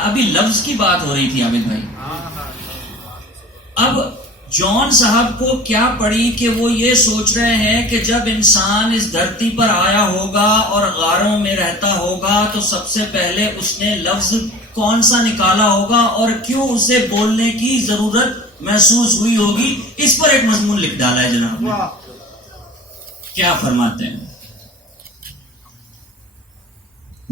ابھی لفظ کی بات ہو رہی تھی عابد بھائی. اب جان صاحب کو کیا پڑی کہ وہ یہ سوچ رہے ہیں کہ جب انسان اس دھرتی پر آیا ہوگا اور غاروں میں رہتا ہوگا تو سب سے پہلے اس نے لفظ کون سا نکالا ہوگا اور کیوں اسے بولنے کی ضرورت محسوس ہوئی ہوگی. اس پر ایک مضمون لکھ ڈالا ہے جناب نے. کیا فرماتے ہیں؟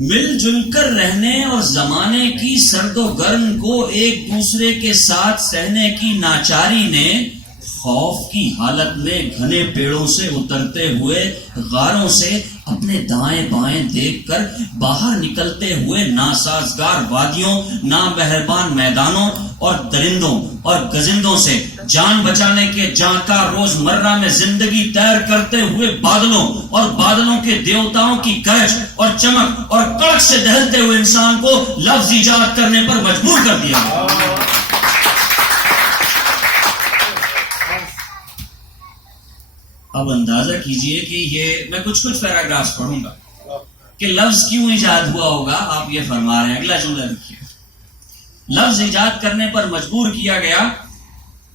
مل جل کر رہنے اور زمانے کی سرد و گرم کو ایک دوسرے کے ساتھ سہنے کی ناچاری نے خوف کی حالت میں گھنے پیڑوں سے اترتے ہوئے غاروں سے اپنے دائیں بائیں دیکھ کر باہر نکلتے ہوئے ناسازگار وادیوں، نامہربان میدانوں اور درندوں اور گزندوں سے جان بچانے کے جانکار روزمرہ میں زندگی تیر کرتے ہوئے بادلوں اور بادلوں کے دیوتاؤں کی گرج اور چمک اور کڑک سے دہلتے ہوئے انسان کو لفظ ایجاد کرنے پر مجبور کر دیا. اب اندازہ کیجئے کہ یہ میں کچھ پیراگرافز پڑھوں گا کہ لفظ کیوں ایجاد ہوا ہوگا. آپ یہ فرما رہے ہیں، اگلا جملہ دیکھیے. لفظ ایجاد کرنے پر مجبور کیا گیا.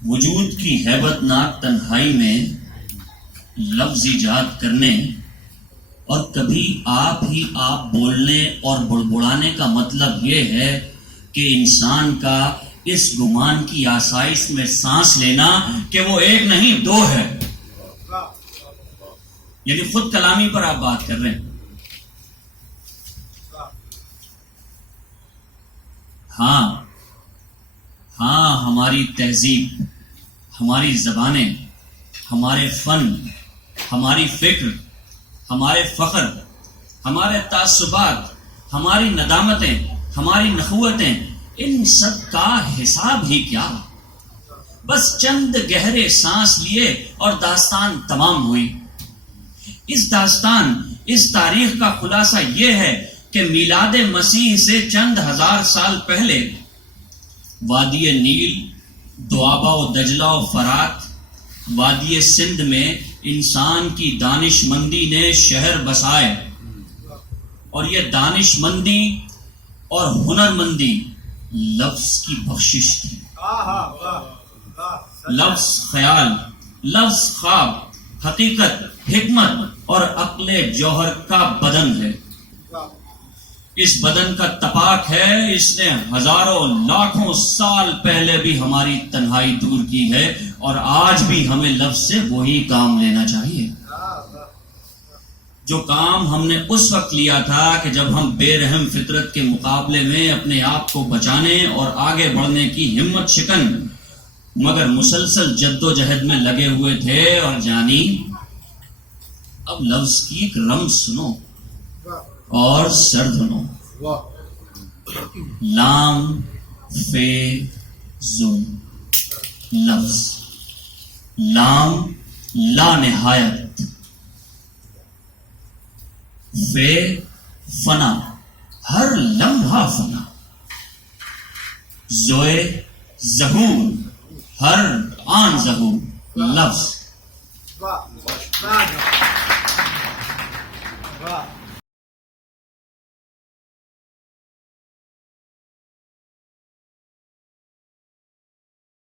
وجود کی ہیبت ناک تنہائی میں لفظ ایجاد کرنے اور کبھی آپ ہی آپ بولنے اور بڑبڑانے کا مطلب یہ ہے کہ انسان کا اس گمان کی آسائش میں سانس لینا کہ وہ ایک نہیں دو ہے. یعنی خود کلامی پر آپ بات کر رہے ہیں. ہاں ہماری تہذیب، ہماری زبانیں، ہمارے فن، ہماری فکر، ہمارے فخر، ہمارے تعصبات، ہماری ندامتیں، ہماری نخوتیں، ان سب کا حساب ہی کیا. بس چند گہرے سانس لیے اور داستان تمام ہوئی. اس داستان، اس تاریخ کا خلاصہ یہ ہے کہ میلاد مسیح سے چند ہزار سال پہلے وادی نیل، دوآبہ و دجلہ و فرات، وادی سندھ میں انسان کی دانش مندی نے شہر بسائے. اور یہ دانش مندی اور ہنر مندی لفظ کی بخشش تھی. لفظ خیال، لفظ خواب، حقیقت، حکمت اور عقل جوہر کا بدن ہے. اس بدن کا تپاک ہے. اس نے ہزاروں لاکھوں سال پہلے بھی ہماری تنہائی دور کی ہے اور آج بھی ہمیں لفظ سے وہی کام لینا چاہیے جو کام ہم نے اس وقت لیا تھا کہ جب ہم بے رحم فطرت کے مقابلے میں اپنے آپ کو بچانے اور آگے بڑھنے کی ہمت شکن مگر مسلسل جد و جہد میں لگے ہوئے تھے. اور جانی، اب لفظ کی ایک رمز سنو اور سر دھنو. لام فے زون. لفظ لام لا نہایت، فے فنا، ہر لمحہ فنا، زوئے ظہور، ہر آن ظہور. لفظ